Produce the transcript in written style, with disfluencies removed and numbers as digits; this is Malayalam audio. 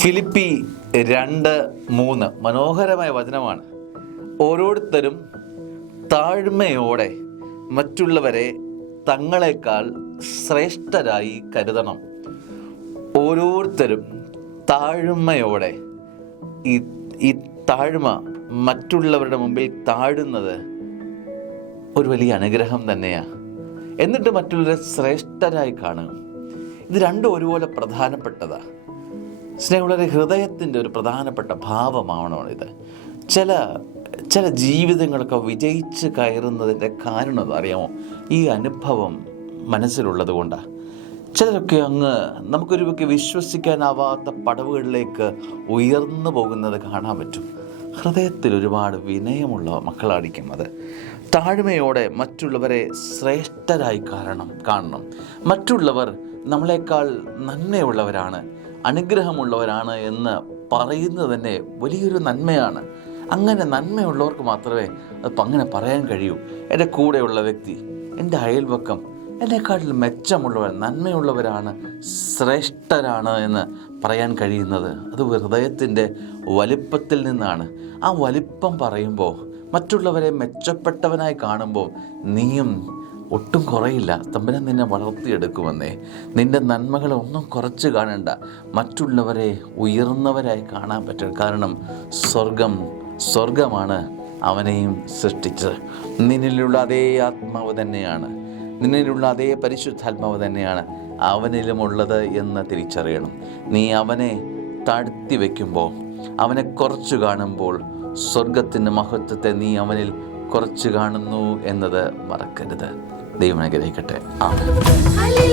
ഫിലിപ്പി 2:3 മനോഹരമായ വചനമാണ്. ഓരോരുത്തരും താഴ്മയോടെ മറ്റുള്ളവരെ തങ്ങളെക്കാൾ ശ്രേഷ്ഠരായി കരുതണം. ഓരോരുത്തരും താഴ്മയോടെ, ഈ താഴ്മ, മറ്റുള്ളവരുടെ മുമ്പിൽ താഴുന്നത് ഒരു വലിയ അനുഗ്രഹം തന്നെയാണ്. എന്നിട്ട് മറ്റുള്ളവരെ ശ്രേഷ്ഠരായി കാണുക. ഇത് രണ്ടും ഒരുപോലെ പ്രധാനപ്പെട്ടതാണ്. സ്നേഹമുള്ളവരെ, ഹൃദയത്തിൻ്റെ ഒരു പ്രധാനപ്പെട്ട ഭാവമാണോ ഇത്. ചില ജീവിതങ്ങളൊക്കെ വിജയിച്ച് കയറുന്നതിൻ്റെ കാരണം അറിയാമോ? ഈ അനുഭവം മനസ്സിലുള്ളത് കൊണ്ടാണ്. ചിലരൊക്കെ നമുക്കൊരുവൊക്കെ വിശ്വസിക്കാനാവാത്ത പടവുകളിലേക്ക് ഉയർന്നു പോകുന്നത് കാണാൻ പറ്റും. ഹൃദയത്തിൽ ഒരുപാട് വിനയമുള്ള മക്കളായിരിക്കും അത്. താഴ്മയോടെ മറ്റുള്ളവരെ ശ്രേഷ്ഠരായി കാണണം. മറ്റുള്ളവർ നമ്മളെക്കാൾ നന്മയുള്ളവരാണ്, അനുഗ്രഹമുള്ളവരാണ് എന്ന് പറയുന്നത് തന്നെ വലിയൊരു നന്മയാണ്. അങ്ങനെ നന്മയുള്ളവർക്ക് മാത്രമേ അങ്ങനെ പറയാൻ കഴിയൂ. എൻ്റെ കൂടെയുള്ള വ്യക്തി, എൻ്റെ അയൽവക്കം എന്നെക്കാട്ടിൽ മെച്ചമുള്ളവർ, നന്മയുള്ളവരാണ്, ശ്രേഷ്ഠരാണ് എന്ന് പറയാൻ കഴിയുന്നത് അത് ഹൃദയത്തിൻ്റെ വലിപ്പത്തിൽ നിന്നാണ്. ആ വലിപ്പം പറയുമ്പോൾ, മറ്റുള്ളവരെ മെച്ചപ്പെട്ടവനായി കാണുമ്പോൾ നീയും ഒട്ടും കുറയില്ല. തമ്പുരാൻ നിന്നെ വളർത്തിയെടുക്കുമെന്നേ. നിൻ്റെ നന്മകളെ ഒന്നും കുറച്ച് കാണണ്ട, മറ്റുള്ളവരെ ഉയർന്നവരായി കാണാൻ പറ്റും. കാരണം സ്വർഗമാണ് അവനെയും സൃഷ്ടിച്ചത്. നിന്നിലുള്ള അതേ ആത്മാവ് തന്നെയാണ്, നിന്നിലുള്ള അതേ പരിശുദ്ധാത്മാവ് തന്നെയാണ് അവനിലുമുള്ളത് എന്ന് തിരിച്ചറിയണം. നീ അവനെ താഴ്ത്തി വയ്ക്കുമ്പോൾ, അവനെ കുറച്ചു കാണുമ്പോൾ, സ്വർഗത്തിൻ്റെ മഹത്വത്തെ നീ അവനിൽ കുറച്ച് കാണുന്നു എന്നത് മറക്കരുത്. ദൈവം അനുഗ്രഹിക്കട്ടെ. ആമേൻ.